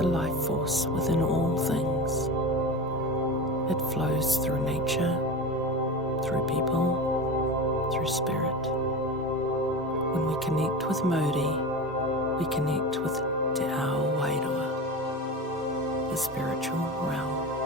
the life force within all things. It flows through nature, through people, through spirit. When we connect with Mauri, we connect with Te Ao Wairua, the spiritual realm.